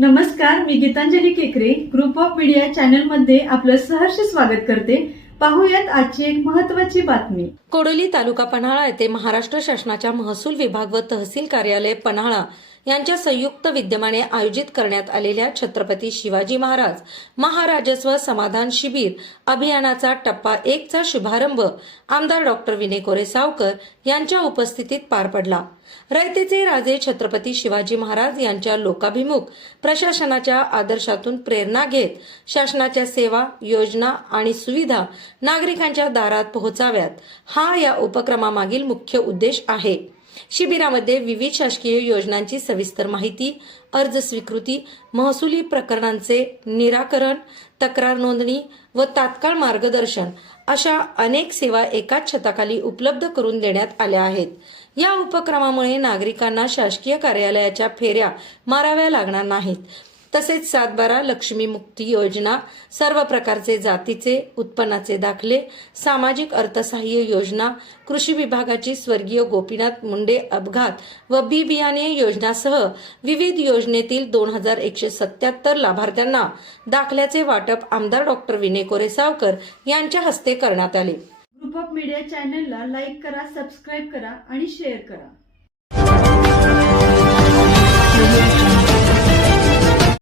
नमस्कार, मी गीतांजली केकरे group of media channel मध्ये आपलं सहर्ष स्वागत करते। पाहूयात आजची एक महत्त्वाची बातमी। कोडोली तालुका पन्हाळा येथे महाराष्ट्र शासनाच्या महसूल विभाग व तहसील कार्यालय पन्हाळा यांच्या संयुक्त विद्यमाने आयोजित करण्यात आलेल्या छत्रपती शिवाजी महाराज महाराजस्व समाधान शिबिर अभियानाचा टप्पा 1 चा शुभारंभ आमदार डॉक्टर विनय कोरेसावकर यांच्या उपस्थितीत पार पडला। रयतेचे राजे छत्रपती शिवाजी महाराज यांच्या लोकाभिमुख प्रशासनाच्या आदर्शातून प्रेरणा घेत शासनाच्या सेवा, योजना आणि सुविधा नागरिकांच्या दारात पोहोचाव्यात, हा या उपक्रमामागील मुख्य उद्देश आहे। शिबिरामध्ये विविध शासकीय योजनांची सविस्तर माहिती, अर्ज स्वीकृती, महसुली प्रकरणांचे निराकरण, तक्रार नोंदणी व तात्काळ मार्गदर्शन अशा अनेक सेवा एकाच छताखाली उपलब्ध करून देण्यात आल्या आहेत। या उपक्रमामुळे नागरिकांना शासकीय कार्यालयाच्या फेऱ्या माराव्या लागणार नाहीत। तसेच 7/12 लक्ष्मी मुक्ती योजना, सर्व प्रकारचे जातीचे उत्पन्नाचे दाखले, सामाजिक अर्थसहाय्य योजना, कृषी विभागाची स्वर्गीय गोपीनाथ मुंडे अपघात व बी बियाणे योजनासह विविध योजनेतील 2177 लाभार्थ्यांना दाखल्याचे वाटप आमदार डॉक्टर विनय कोरेसावकर यांच्या हस्ते करण्यात आले। ग्रुप ऑफ मीडिया चॅनलला लाईक करा, सबस्क्राईब करा आणि शेअर करा।